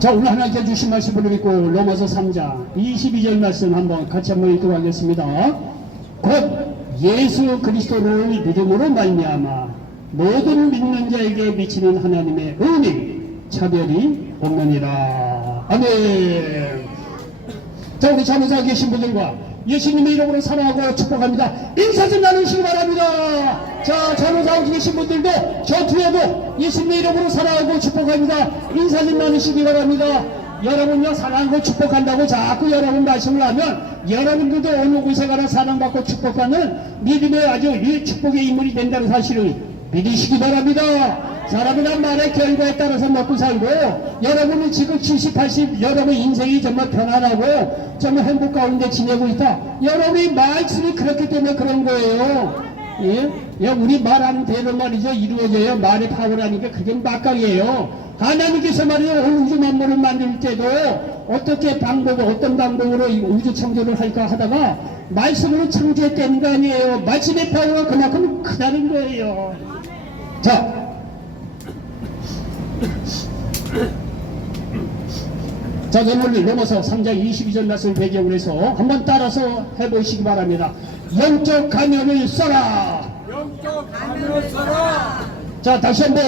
자, 오늘 하나님께 주신 말씀을 읽고 로마서 3장 22절 말씀 같이 한번 읽도록 하겠습니다. 곧 예수 그리스도를 믿음으로 말미암아 모든 믿는 자에게 미치는 하나님의 은혜 차별이 없느니라. 아멘. 자, 우리 자매사 계신 분들과 예수님의 이름으로 사랑하고 축복합니다. 인사 좀 나누시기 바랍니다. 자, 자매사 계신 분들도 저 뒤에도 예수님의 이름으로 사랑하고 축복합니다. 인사 좀 나누시기 바랍니다. 여러분요, 사랑하고 축복한다고 자꾸 여러분 말씀을 하면 여러분들도 어느 곳에 가나 사랑받고 축복하는 믿음의 아주 이 축복의 인물이 된다는 사실을 믿으시기 바랍니다. 사람이란 말의 결과에 따라서 먹고 살고, 여러분은 지금 70, 80, 여러분 인생이 정말 편안하고 정말 행복 가운데 지내고 있다. 여러분의 말씀이 그렇기 때문에 그런 거예요. 예? 우리 말하는 대로 말이죠, 이루어져요. 말의 파워라니까 그게 막강이에요. 하나님께서 말이죠, 우주 만물을 만들 때도 어떤 방법으로 이 우주 창조를 할까 하다가 말씀으로 창조했다는 거 아니에요. 말씀의 파워가 그만큼 크다는 거예요. 자, 자, 오늘 로마서 3장 22절 말씀을 배경으로 해서 한번 따라서 해보시기 바랍니다. 영적 가면을 써라. 영적 가면을 써라. 자, 다시 한번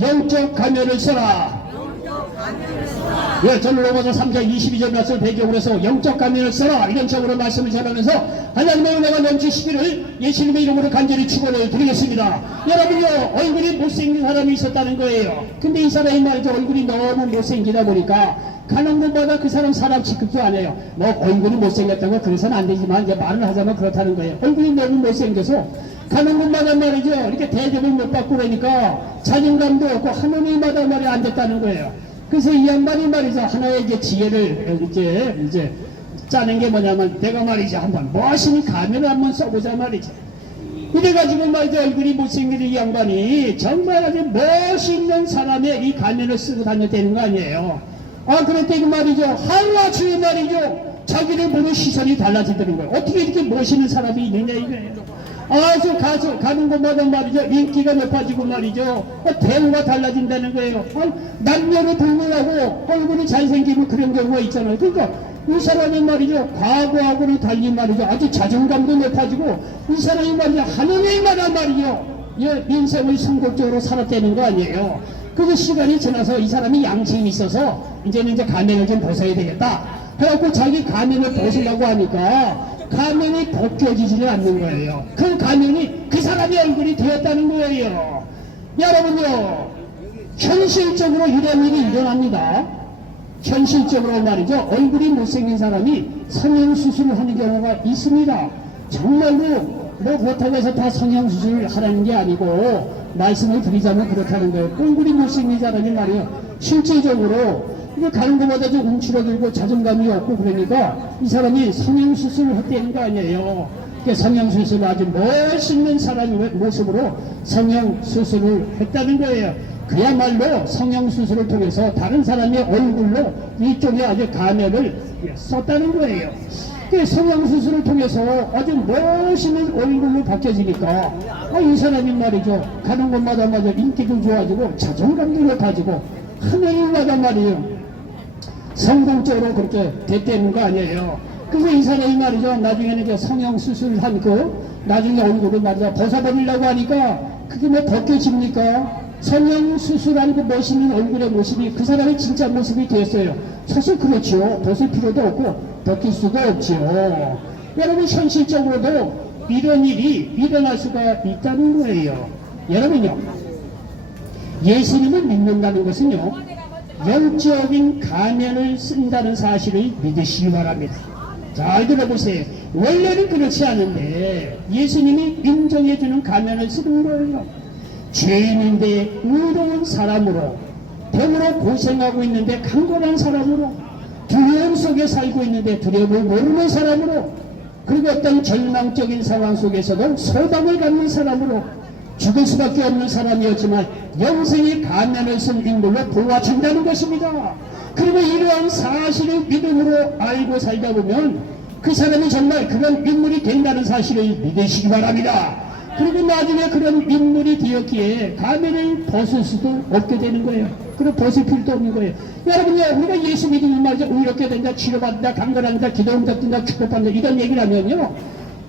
영적 가면을 써라. 영적 가면을 써라. 예, 저는 로마서 3장 22절 말씀을 배경으로 해서 영적 가면을 써라 이런 쪽으로 말씀을 전하면서 하나님의 은혜가 넘치시기를 예수님의 이름으로 간절히 축원을 드리겠습니다. 여러분요, 얼굴이 못생긴 사람이 있었다는 거예요. 근데 이 사람이 말이죠, 얼굴이 너무 못생기다 보니까 가는 곳마다 그 사람 취급도 안 해요. 뭐 얼굴이 못생겼다고 그래서는 안 되지만 이제 말을 하자면 그렇다는 거예요. 얼굴이 너무 못생겨서 가는 곳마다 말이죠, 이렇게 대접을 못 받고 그러니까 자존감도 없고 하는 일마다 말이 안 됐다는 거예요. 그래서 이 양반이 말이죠, 하나의 이제 지혜를 이제 짜는 게 뭐냐면, 내가 말이죠, 한번 멋있는 가면을 한번 써보자 말이죠. 이래가지고 말이죠, 얼굴이 못생긴 이 양반이 정말 아주 멋있는 사람의 이 가면을 쓰고 다녔다는 거 아니에요. 아, 그랬더니 말이죠, 하루아침에 말이죠, 자기를 보는 시선이 달라지더는 거예요. 어떻게 이렇게 멋있는 사람이 있느냐 이거예요. 아주 가는 곳마다 말이죠, 인기가 높아지고 말이죠, 대우가 달라진다는 거예요. 남녀를 불문하고 얼굴이 잘생기고 그런 경우가 있잖아요. 그러니까 이 사람이 말이죠, 과거하고는 달리 말이죠, 아주 자존감도 높아지고 이 사람이 말이죠, 하는 일마다 말이죠, 인생을 성공적으로 살았다는 거 아니에요. 그래서 시간이 지나서 이 사람이 양심이 있어서 이제는 가면을 좀 벗어야 되겠다. 그래갖고 자기 가면을 벗으려고 하니까 가면이 벗겨지지를 않는 거예요. 그 가면이 그 사람의 얼굴이 되었다는 거예요. 여러분요, 현실적으로 이런 일이 일어납니다. 현실적으로 말이죠, 얼굴이 못생긴 사람이 성형수술을 하는 경우가 있습니다. 정말로 뭐 그렇다고 해서 다 성형수술을 하라는 게 아니고 말씀을 드리자면 그렇다는 거예요. 얼굴이 못생긴 사람이 말이에요, 실질적으로 가는 것마다 좀 움츠러들고 자존감이 없고 그러니까 이 사람이 성형수술을 했다는 거 아니에요. 성형수술을 아주 멋있는 사람의 모습으로 성형수술을 했다는 거예요. 그야말로 성형수술을 통해서 다른 사람의 얼굴로 이쪽에 아주 가면을 썼다는 거예요. 성형수술을 통해서 아주 멋있는 얼굴로 바뀌어지니까 이 사람이 말이죠, 가는 곳마다 말이죠, 인기도 좋아지고 자존감도 높아지고 하는 일마다 말이에요, 성공적으로 그렇게 됐다는 거 아니에요. 그래서 이 사람이 말이죠, 나중에는 이제 성형수술을 한 나중에 얼굴을 말이죠, 벗어버리려고 하니까 그게 뭐 벗겨집니까? 성형수술한 그 멋있는 얼굴의 모습이 그 사람의 진짜 모습이 됐어요. 사실 그렇죠. 벗을 필요도 없고 벗길 수도 없죠. 여러분, 현실적으로도 이런 일이 일어날 수가 있다는 거예요. 여러분요, 예수님을 믿는다는 것은요, 영적인 가면을 쓴다는 사실을 믿으시기 바랍니다. 잘 들어보세요. 원래는 그렇지 않은데 예수님이 인정해주는 가면을 쓰는 거예요. 죄인인데 의로운 사람으로, 병으로 고생하고 있는데 강건한 사람으로, 두려움 속에 살고 있는데 두려움을 모르는 사람으로, 그리고 어떤 절망적인 상황 속에서도 소망을 갖는 사람으로, 죽을 수밖에 없는 사람이었지만 영생의 가면을 쓴 인물로 보아진다는 것입니다. 그리고 이러한 사실을 믿음으로 알고 살다 보면 그 사람이 정말 그런 인물이 된다는 사실을 믿으시기 바랍니다. 그리고 나중에 그런 인물이 되었기에 가면을 벗을 수도 없게 되는 거예요. 그리고 벗을 필요도 없는 거예요. 여러분요, 우리가 예수 믿으면 말이죠. 의롭게 된다, 치료받는다, 강건한다, 기도응답된다, 축복받는다, 이런 얘기를 하면요.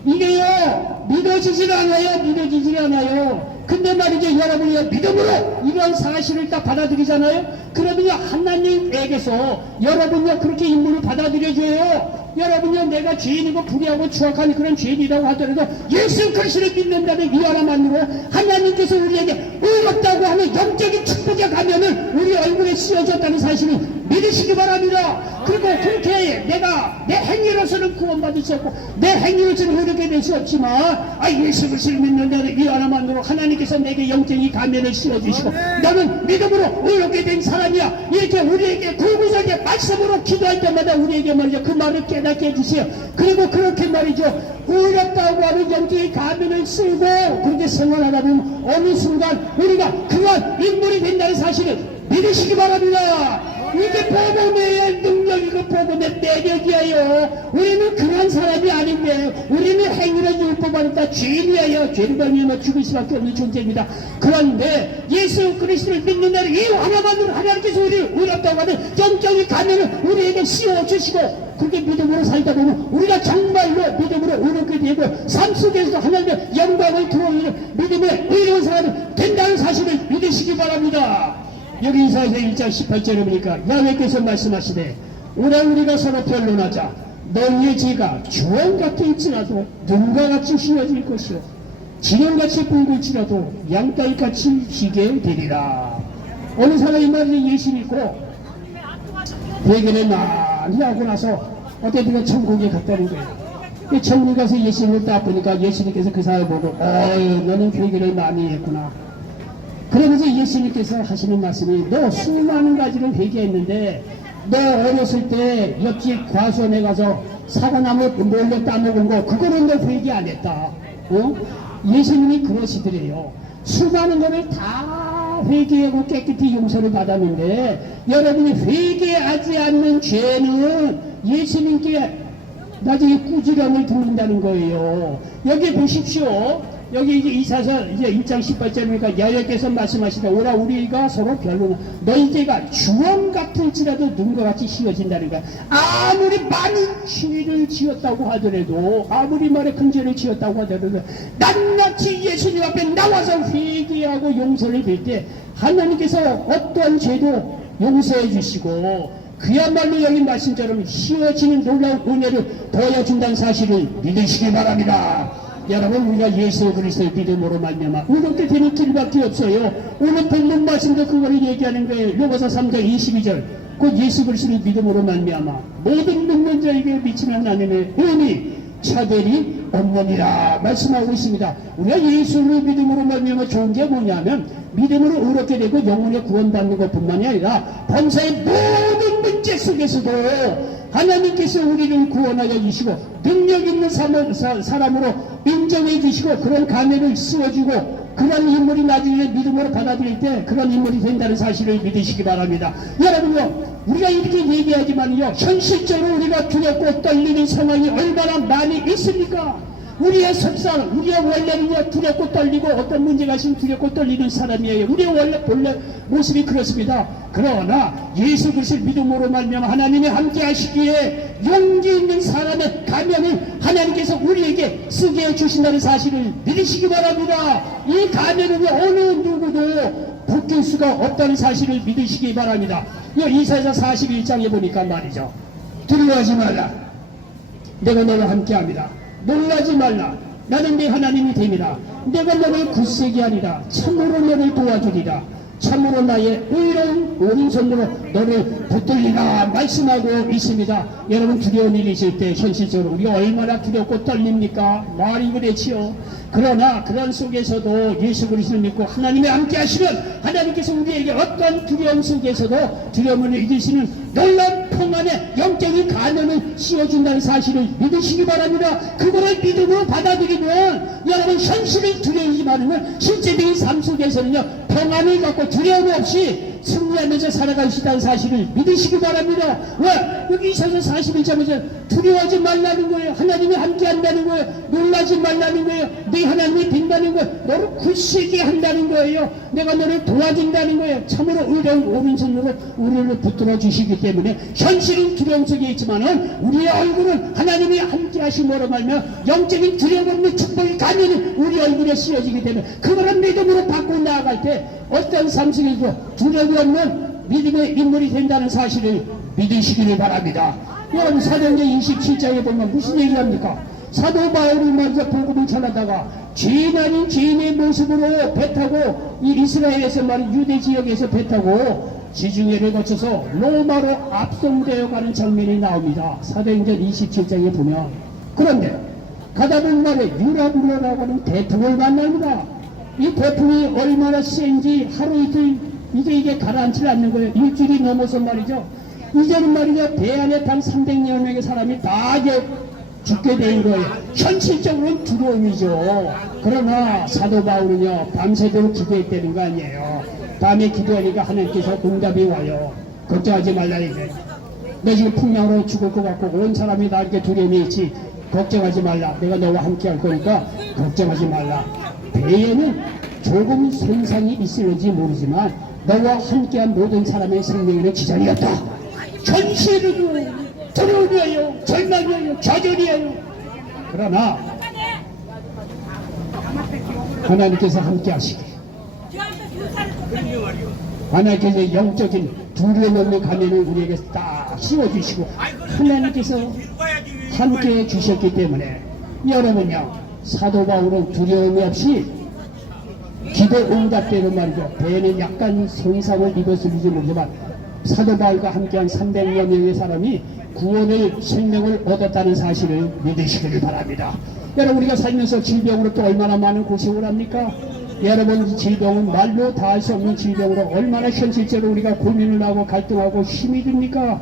이게요, 믿어지질 않아요. 믿어지질 않아요. 근데 말이죠, 여러분이 믿음으로 이런 사실을 딱 받아들이잖아요. 그러면요, 하나님에게서 여러분요, 그렇게 인물을 받아들여줘요. 여러분요, 내가 죄인이고 불의하고 추악한 그런 죄인이라고 하더라도 예수 그리스도를 믿는다는 이 하나만으로 하나님께서 우리에게 의롭다고 하는 영적인 축복의 가면을 우리 얼굴에 씌워줬다는 사실을 믿으시기 바랍니다. 그리고 그렇게 내가 내 행위로서는 구원받을 수 없고 내 행위로서는 의롭게 될 수 없지만 예수 그리스도를 믿는다는 이 하나만으로 하나님께서 내게 영적인 가면을 씌워주시고 나는 믿음으로 의롭게 된 사람이야, 이렇게 우리에게 구구절에 말씀으로 기도할 때마다 우리에게 말이죠, 그 말을 깨닫게 해주세요. 그리고 그렇게 말이죠, 의롭다고 하는 영적인 가면을 쓰고 그렇게 생활하다 보면 어느 순간 우리가 그런 인물이 된다는 사실을 믿으시기 바랍니다. 이게 복음의 능력이고 복음의 매력이에요. 우리는 그런 사람이 아닌데 우리는 행위를 율법하니까 죄인이에요. 죄를 범하면 죽을 수밖에 없는 존재입니다. 그런데 예수 그리스도를 믿는다는 이 하나만으로 하나님께서 우리를 의롭다고 하는 영적인 가면을 우리에게 씌워주시고 그렇게 믿음으로 살다 보면 우리가 정말로 믿음으로 의롭게 되고 삶 속에서도 하나님의 영광을 드러내는 믿음의 의로운 사람이 된다는 사실을 믿으시기 바랍니다. 여기 이사야서 1장 18절에 보니까 야훼께서 말씀하시되 오라 우리가 서로 변론하자. 너희의 죄가 주홍같을지라도 눈과 같이 휘어질 것이요 지령같이 붉을지라도 양털같이 희게 되리라. 어느 사람이 말이지 예수 믿고 회개를 많이 하고 나서 어떻게 천국에 갔다는 거예요. 천국에 가서 예수님을 딱 보니까 예수님께서 그 사람을 보고 너는 회개를 많이 했구나. 그러면서 예수님께서 하시는 말씀이 너 수많은 가지를 회개했는데 너 어렸을 때 옆집 과수원에 가서 사과나무 몰래 따먹은 거 그거는 너 회개 안 했다. 예수님이 그러시더래요. 수많은 거를 다 회개하고 깨끗이 용서를 받았는데 여러분이 회개하지 않는 죄는 예수님께 나중에 꾸지람을 듣는다는 거예요. 여기 보십시오. 여기 이제 이사서 이제 1장 18절이니까 야훼께서 말씀하시다 오라 우리가 서로 변론 너희 죄가 주홍 같을지라도 눈과 같이 휘어진다는 거야. 아무리 많은 죄를 지었다고 하더라도 아무리 말에 큰 죄를 지었다고 하더라도 낱낱이 예수님 앞에 나와서 회개하고 용서를 빌 때 하나님께서 어떠한 죄도 용서해 주시고 그야말로 여기 말씀처럼 휘어지는 놀라운 은혜를 더해준다는 사실을 믿으시기 바랍니다. 여러분 우리가 예수 그리스도의 믿음으로 말미암아 의롭게 되는 길밖에 없어요. 오늘 본문 말씀도 그거를 얘기하는 거예요. 로마서 3장 22절 곧 예수 그리스도의 믿음으로 말미암아 모든 믿는 자에게 미치는 하나님의 은이 차별이 없느니라 말씀하고 있습니다. 우리가 예수를 믿음으로 말미암아 좋은 게 뭐냐면 믿음으로 의롭게 되고 영혼의 구원받는 것뿐만이 아니라 범사의 모든 문제 속에서도 하나님께서 우리를 구원하여 주시고 능력 있는 사람으로 인정해 주시고 그런 가면을 씌워주고 그런 인물이 나중에 믿음으로 받아들일 때 그런 인물이 된다는 사실을 믿으시기 바랍니다. 여러분요, 우리가 이렇게 얘기하지만요, 현실적으로 우리가 두렵고 떨리는 상황이 얼마나 많이 있습니까? 우리의 속상, 우리의 원래는요, 두렵고 떨리고 어떤 문제가 있으면 두렵고 떨리는 사람이에요. 우리의 원래 모습이 그렇습니다. 그러나 예수 그리스도를 믿음으로 말미암아 하나님이 함께 하시기에 용기 있는 사람의 가면을 하나님께서 우리에게 쓰게 해주신다는 사실을 믿으시기 바랍니다. 이 가면은 어느 누구도 벗길 수가 없다는 사실을 믿으시기 바랍니다. 이사야 41장에 보니까 말이죠. 두려워하지 말라. 내가 너와 함께 합니다. 놀라지 말라. 나는 네 하나님이 됨이라. 내가 너를 굳세게 하리라. 참으로 너를 도와주리라. 참으로 나의 의로운 오른손으로 너를 붙들리라 말씀하고 있습니다. 여러분 두려운 일이 있을 때 현실적으로 우리가 얼마나 두렵고 떨립니까? 말이 그렇지요. 그러나 그런 속에서도 예수 그리스도를 믿고 하나님이 함께 하시면 하나님께서 우리에게 어떤 두려움 속에서도 두려움을 이기시는 놀라운 평안의 영적인 가면을 씌워준다는 사실을 믿으시기 바랍니다. 그거를 믿음으로 받아들이면 여러분 현실을 두려우지 않으면 실제적인 삶 속에서는요 평안을 갖고 두려움 없이 승리하면서 살아가시다는 사실을 믿으시기 바랍니다. 왜? 여기 있어서 41장에서 두려워하지 말라는 거예요. 하나님이 함께 한다는 거예요. 놀라지 말라는 거예요. 네 하나님이 빈다는 거예요. 너를 굳세게 한다는 거예요. 내가 너를 도와준다는 거예요. 참으로 의로운 오른손으로 우리를 붙들어 주시기 때문에 현실은 두려움 속에 있지만은 우리의 얼굴은 하나님이 함께 하심으로 말며 영적인 두려움 없는 축복이 가면이 우리 얼굴에 씌워지기 때문에 그거를 믿음으로 받고 나아갈 때 어떤 삶 속에서 두려움이 없는 믿음의 인물이 된다는 사실을 믿으시기를 바랍니다. 여러분 사도행전 27장에 보면 무슨 얘기합니까? 사도 바울이 먼저 복음을 전하다가 죄인 아닌 죄인의 모습으로 배 타고 이 이스라엘에서 말인 유대 지역에서 배 타고 지중해를 거쳐서 로마로 압송되어 가는 장면이 나옵니다. 사도행전 27장에 보면. 그런데 가다 보면 말에 유라굴로라고 하는 대풍을 만납니다. 이 대풍이 얼마나 센지 하루 이틀 이게 가라앉지 않는 거예요. 일주일이 넘어서 말이죠. 이제는 말이죠. 배 안에 단 300여 명의 사람이 다 이제 죽게 된 거예요. 현실적으로는 두려움이죠. 그러나 사도 바울은요 밤새도록 기도했다는 거 아니에요. 밤에 기도하니까 하나님께서 응답이 와요. 걱정하지 말라 이제. 너 지금 풍랑으로 죽을 것 같고 온 사람이 다 이렇게 두려움이 있지. 걱정하지 말라. 내가 너와 함께 할 거니까 걱정하지 말라. 배에는 조금 손상이 있을지 모르지만 너와 함께한 모든 사람의 생명에는 지장이 없다. 현실은 두려움이에요. 절망이에요. 좌절이에요. 그러나 하나님께서 함께 하시게 하나님께서 영적인 두려움 없는 가면을 우리에게 딱 씌워주시고 하나님께서 함께 해주셨기 때문에 여러분요 사도 바울은 두려움이 없이 기도 응답대로 말이죠. 배에는 약간 손상을 입었을지 모르지만 사도 바울과 함께한 300여 명의 사람이 구원을 생명을 얻었다는 사실을 믿으시기를 바랍니다. 여러분 우리가 살면서 질병으로 또 얼마나 많은 고생을 합니까? 여러분 이 질병은 말로 다 할 수 없는 질병으로 얼마나 현실적으로 우리가 고민을 하고 갈등하고 힘이 듭니까?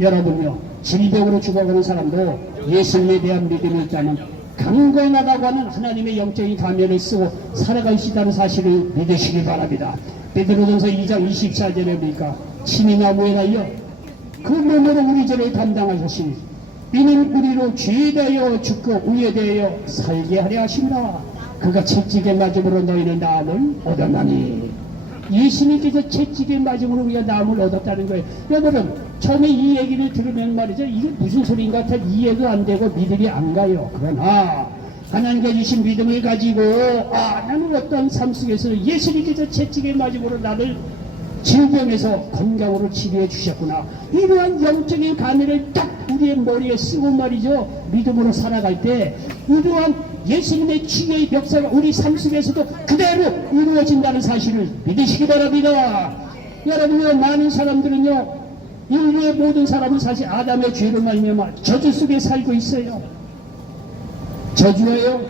여러분요 질병으로 죽어가는 사람도 예수님에 대한 믿음이 있다면 강건하다고 하는 하나님의 영적인 가면을 쓰고 살아가시다는 사실을 믿으시기 바랍니다. 베드로전서 2장 24절에 보니까 치미나무에 달려 그 몸으로 우리 죄를 담당하셨으니 이는 우리로 죄에 대하여 죽고 의에 대하여 살게 하려 하시니라. 그가 채찍에 맞음으로 너희는 나음을 얻었나니. 예수님께서 채찍에 맞음으로 우리가 나음을 얻었다는 거예요. 여러분 처음에 이 얘기를 들으면 말이죠 이게 무슨 소리인가 다 이해가 안 되고 믿음이 안 가요. 그러나 하나님께 주신 믿음을 가지고 나는 어떤 삶 속에서 예수님께서 채찍에 맞음으로 나를 질병에서 건강으로 치료해 주셨구나. 이러한 영적인 가면을 딱 우리의 머리에 쓰고 말이죠. 믿음으로 살아갈 때 이러한 예수님의 치유의 역사가 우리 삶 속에서도 그대로 이루어진다는 사실을 믿으시기 바랍니다. 여러분요 많은 사람들은요 인류의 모든 사람은 사실 아담의 죄로 말미암아 저주 속에 살고 있어요. 저주예요.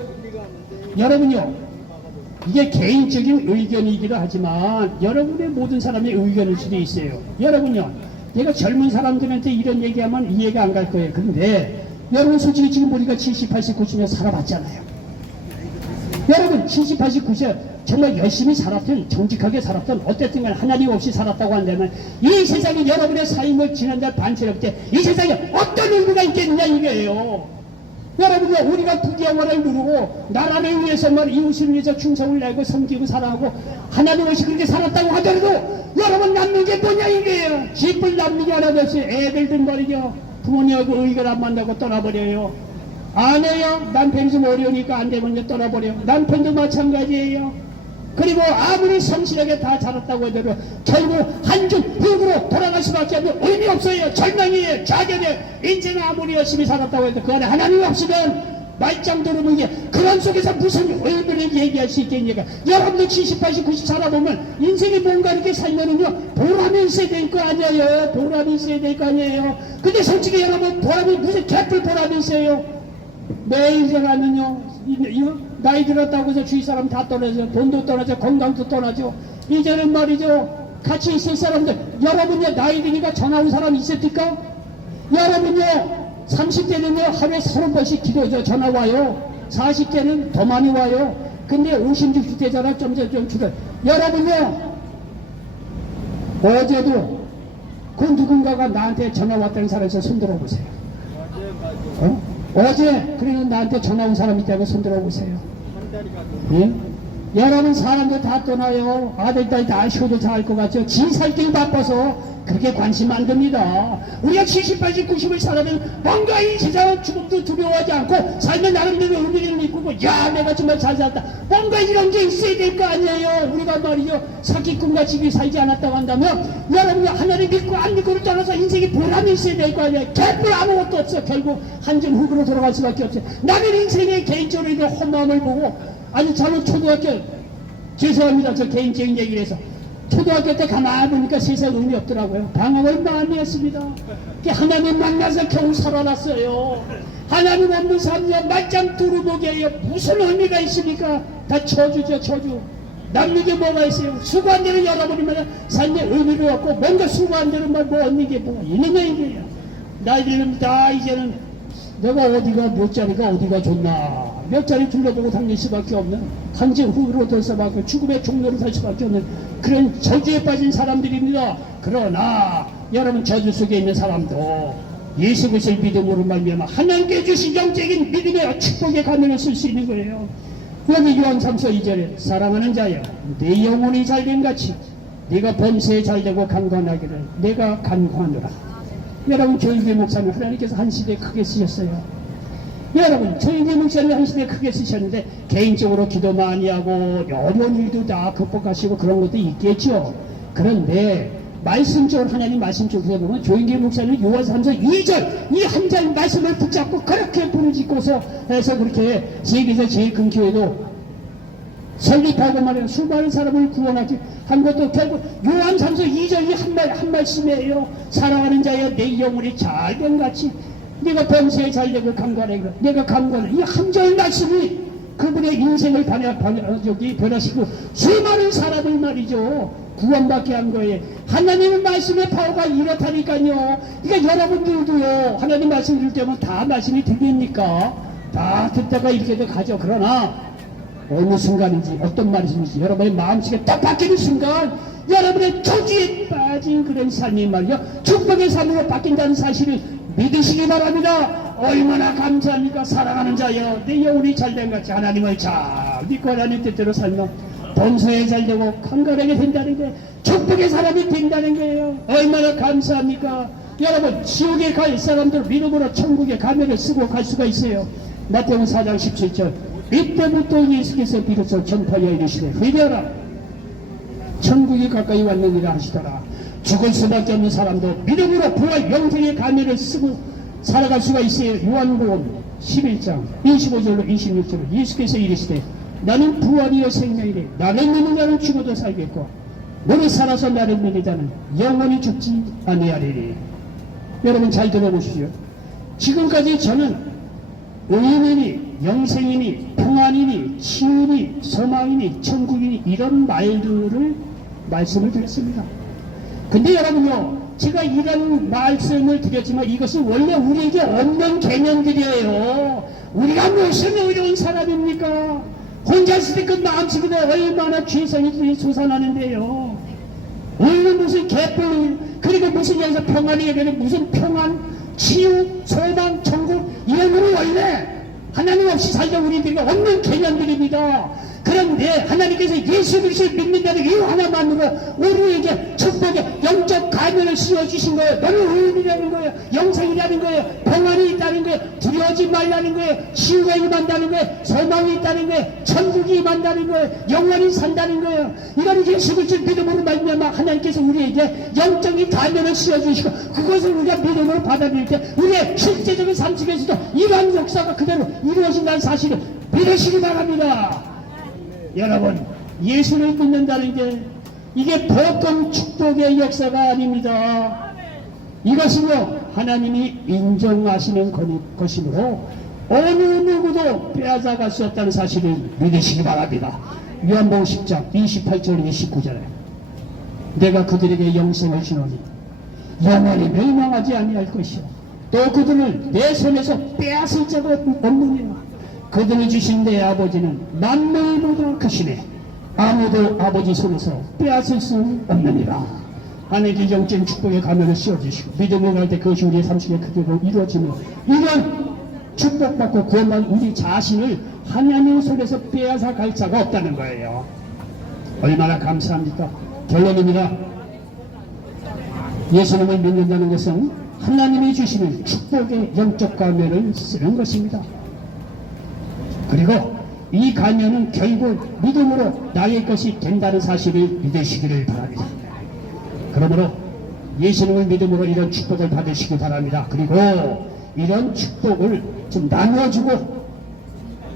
여러분요 이게 개인적인 의견이기도 하지만 여러분의 모든 사람의 의견일 수도 있어요. 여러분요 내가 젊은 사람들한테 이런 얘기하면 이해가 안 갈 거예요. 그런데 여러분 솔직히 지금 우리가 70, 80, 90년 살아봤잖아요. 여러분 70, 80, 90년 정말 열심히 살았든 정직하게 살았든 어쨌든 간에 하나님 없이 살았다고 한다면 이 세상에 여러분의 삶을 지난달 반칠할 때 이 세상에 어떤 의미가 있겠느냐 이거예요. 여러분요 우리가 부귀영화를 누르고 나라를 위해서만 이웃을 위해서 충성을 내고 섬기고 사랑하고 하나님 없이 그렇게 살았다고 하더라도 여러분 남는 게 뭐냐 이게요. 집을 남는 게 하나도 없이 애들들 말이죠 부모님하고 의견 안 만나고 떠나버려요. 아내요 남편이 좀 어려우니까 안 되면 떠나버려요. 남편도 마찬가지예요. 그리고 아무리 성실하게 다 자랐다고 해도 결국 한줌 흙으로 돌아갈 수밖에 없는 의미 없어요. 절망이에요. 좌절이에요. 인생을 아무리 열심히 살았다고 해도 그 안에 하나님 없으면 말짱도로 이게 그런 속에서 무슨 의미를 얘기할 수 있겠니까. 여러분들 70, 80, 90 살아보면 인생이 뭔가 이렇게 살면은요 보람이 있어야 될 거 아니에요. 보람이 있어야 될 거 아니에요. 근데 솔직히 여러분 보람이 무슨 개뿔 보람이 있어요. 내 인생 하면요 나이 들었다고 해서 주위 사람 다 떠나죠. 돈도 떠나죠. 건강도 떠나죠. 이제는 말이죠 같이 있을 사람들 여러분요 나이 드니까 전화 온 사람 있습니까? 여러분요 30대는요 하루에 30번씩 기도죠. 전화 와요. 40대는 더 많이 와요. 근데 50, 60대 전화 좀 줄어요. 여러분요 어제도 그 누군가가 나한테 전화 왔다는 사람에서 손 들어보세요. 어제 그래도 나한테 전화 온 사람이 있다고 손 들어보세요. 예? 여러분 사람들 다 떠나요. 아들 딸 다 쉬어도 잘 것 같죠. 지 살길 바빠서 그렇게 관심 안 듭니다. 우리가 70, 80, 90을 살아면 뭔가 이 세상은 죽음도 두려워하지 않고 삶의 나름대로 의미를 이꾸고 야 내가 정말 잘 살았다. 뭔가 이런 게 있어야 될 거 아니에요. 우리가 말이죠. 사기꾼같이 살지 않았다고 한다면 여러분이 하나님 믿고 안 믿고를 떠나서 인생에 보람이 있어야 될 거 아니에요. 개뿔 아무것도 없어. 결국 한점 흙으로 돌아갈 수밖에 없어요. 남의 인생의 개인적으로 있는 험함을 보고 아니 저는 초등학교 죄송합니다. 저 개인적인 얘기를 해서 초등학교 때 가만히 보니까 세상 의미 없더라고요. 방황을 많이 했습니다. 하나님 만나서 겨우 살아났어요. 하나님 없는 삶이야 말짱 두루보기에요. 무슨 의미가 있습니까? 다 저주죠 저주. 남는 게 뭐가 있어요? 수고한 대로 여러분이면 삶의 의미를 얻고 뭔가 수고한 대로 뭐 얻는 게 뭐가 있느냐 이게요. 나이 들면 이제는 내가 어디가 몇 자리가 어디가 좋나 몇 자리 둘러보고 당길 수밖에 없는 항상 후로 될 수밖에 죽음의 종로로 살 수밖에 없는 그런 저주에 빠진 사람들입니다. 그러나 여러분 저주 속에 있는 사람도 예수 그리스도를 믿음으로 말미암아 하나님께 주신 영적인 믿음의 축복의 가면을 쓸 수 있는 거예요. 여기 요한 3서 2절에 사랑하는 자여 내 영혼이 잘된 같이 네가 범사에 잘되고 강건하기를 내가 간구하노라. 여러분 조인규 목사님 하나님께서 한 시대에 크게 쓰셨어요. 여러분 조인규 목사님 한 시대에 크게 쓰셨는데 개인적으로 기도 많이 하고 어려운 일도 다 극복하시고 그런 것도 있겠죠. 그런데 말씀적으로 하나님 말씀 쪽에서 보면 조인규 목사님 요한 3서 2절 이 한 절 말씀을 붙잡고 그렇게 부르짖고서 해서 그렇게 세계에서 제일 큰 교회도 설립하고 말이야 수많은 사람을 구원하기 한 것도 결국 요한 3서 2절 이 한 말씀이에요. 사랑하는 자여 내 영혼이 잘된 같이 내가 범사에 잘되고 강건해 내가 강건해 이 한 절 말씀이 그분의 인생을 변화시키고 수많은 사람을 말이죠 구원받게 한 거예요. 하나님의 말씀의 파워가 이렇다니까요. 그러니까 여러분들도요 하나님 말씀 들 때면 다 말씀이 들립니까? 다 듣다가 이렇게도 가죠. 그러나 어느 순간인지 어떤 말씀인지 여러분의 마음속에 딱 바뀌는 순간 여러분의 저주에 빠진 그런 삶이 말이야 축복의 삶으로 바뀐다는 사실을 믿으시기 바랍니다. 얼마나 감사합니까? 사랑하는 자여 내 영혼이 잘된 같이 하나님을 잘 믿고 하나님 뜻대로 살면 범사에 잘되고 강건하게 된다는 게 축복의 사람이 된다는 거예요. 얼마나 감사합니까? 여러분 지옥에 갈 사람들 믿음으로 천국에 가면을 쓰고 갈 수가 있어요. 마태복음 4장 17절 이때부터 예수께서 비로소 전파하여 이르시되 회개하라 천국이 가까이 왔느니라 하시더라. 죽을 수밖에 없는 사람도 믿음으로 부활 영생의 가면을 쓰고 살아갈 수가 있어요. 요한복음 11장 25절로 26절로 예수께서 이르시되 나는 부활이요 생명이니 나를 믿는 자는 죽어도 살겠고 너를 살아서 나를 믿는 자는 영원히 죽지 아니하리니. 여러분 잘 들어보시죠. 지금까지 저는 의인이니 영생이니 평안이니 치유니 소망이니 천국이니 이런 말들을 말씀을 드렸습니다. 근데 여러분요 제가 이런 말씀을 드렸지만 이것은 원래 우리에게 없는 개념들이에요. 우리가 무슨 어려운 사람입니까? 혼자 있을 때 그 마음속에 얼마나 죄성이 솟아나는데요. 우리는 무슨 개뿔 그리고 무슨 여기서 평안이 되는 무슨 평안 치유 소망 천국 이런 거는 원래 하나님 없이 살던 우리들이 없는 개념들입니다. 그런데 하나님께서 예수 그리스도를 믿는다는 이유 하나만으로 우리에게 축복의 영적 가면을 씌워주신 거예요. 너는 의인이라는 거예요. 영생이라는 거예요. 평안이 있다는 거예요. 두려워하지 말라는 거예요. 치유가 임한다는 거예요. 소망이 있다는 거예요. 천국이 임한다는 거예요. 영원히 산다는 거예요. 이건 예수 그리스도를 믿음으로 말미암아 하나님께서 우리에게 영적인 가면을 씌워주시고 그것을 우리가 믿음으로 받아들일 때 우리의 실제적인 삶 속에서도 이러한 역사가 그대로 이루어진다는 사실을 믿으시기 바랍니다. 여러분 예수를 믿는다는 게 이게 보통 축복의 역사가 아닙니다. 이것은요 하나님이 인정하시는 것이므로 어느 누구도 빼앗아갈 수 없다는 사실을 믿으시기 바랍니다. 요한복음 10장 28절 29절에 내가 그들에게 영생을 주노니 영원히 멸망하지 아니할 것이요 또 그들을 내 손에서 빼앗을 자가 없느니라. 그들을 주신 내 아버지는 만물보다 크시네 아무도 아버지 손에서 빼앗을 수 없느니라. 하나님께 영적인 축복의 가면을 씌워주시고 믿음으로 갈 때 그것이 우리의 삶 속에 크게로 이루어지며 이런 축복받고 구원받은 우리 자신을 하나님 손에서 빼앗아 갈 자가 없다는 거예요. 얼마나 감사합니까? 결론입니다. 예수님을 믿는다는 것은 하나님이 주시는 축복의 영적 가면을 쓰는 것입니다. 그리고 이 가면은 결국 믿음으로 나의 것이 된다는 사실을 믿으시기를 바랍니다. 그러므로 예수님을 믿음으로 이런 축복을 받으시기 바랍니다. 그리고 이런 축복을 좀 나눠주고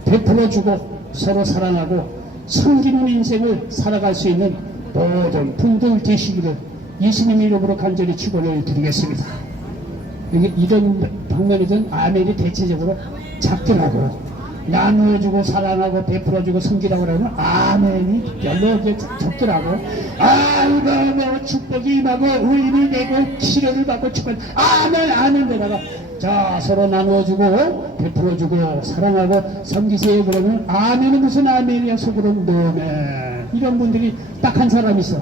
베풀어주고 서로 사랑하고 섬기는 인생을 살아갈 수 있는 모든 분들 되시기를 예수님의 이름으로 간절히 축원을 드리겠습니다. 이런 방면에서는 아멘이 대체적으로 작더라고. 나누어주고 사랑하고 베풀어주고 섬기라고 그러면 아멘이 별로 적더라고. 아이고 축복이 임하고 의인이 되고 치료를 받고 축복 아멘 되다가 자 서로 나누어주고 베풀어주고 사랑하고 섬기세요 그러면 아멘은 무슨 아멘이야 속으로는 너네 이런 분들이 딱 한 사람 있어.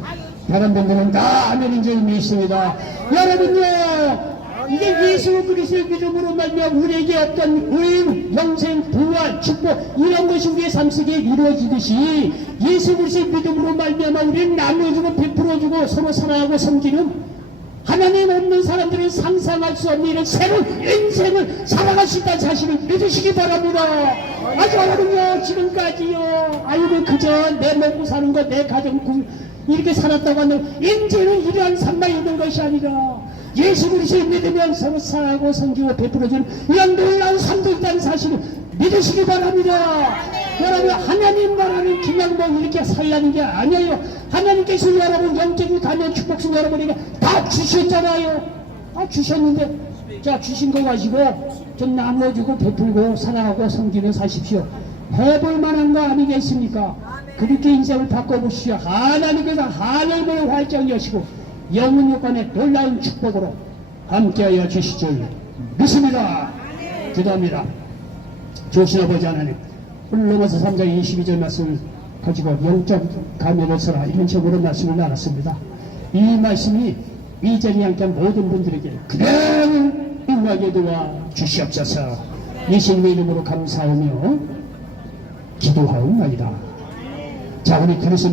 다른 분들은 다 아멘인 줄 믿습니다. 여러분요 이게 예수 그리스도의 믿음으로 말미암아 우리에게 어떤 의인, 영생, 부활, 축복 이런 것이 우리의 삶 속에 이루어지듯이 예수 그리스도의 믿음으로 말미암아 우리는 나눠주고 베풀어주고 서로 사랑하고 섬기는 하나님 없는 사람들은 상상할 수 없는 이런 새로운 인생을 살아갈 수 있다는 사실을 믿으시기 바랍니다. 아주 여러분요 지금까지요 아이고 그저 내 먹고 사는 것 내 가정 이렇게 살았다고 하는 인제는 이러한 삶만 있는 것이 아니라 예수 그리스도를 믿으면 서로 사랑하고 섬기고 베풀어주는 이런 놀라운 삶도 있다는 사실을 믿으시기 바랍니다. 여러분 하나님 나라는 그냥 뭐 이렇게 살라는 게 아니에요. 하나님께서 여러분 영적인 가면 축복성 여러분에게 다 주셨잖아요. 다 주셨는데 자 주신 거 가지고 좀 나눠주고 베풀고 사랑하고 섬기며 사십시오. 해볼 만한 거 아니겠습니까? 그렇게 인생을 바꿔보시오. 하나님께서 하늘문을 활짝 여시고 영혼 요관의 놀라운 축복으로 함께하여 주시줄 믿습니다. 기도합니다. 좋으신 아버지 하나님 오늘 로마서 3장 22절 말씀을 가지고 영적 가면을 써라 이런 제목으로 말씀을 나눴습니다. 이 말씀이 이 자리에 함께한 모든 분들에게 그대로 응하게 도와 주시옵소서. 예수님의 이름으로 감사하며 기도하옵나이다. 자 우리 그리스도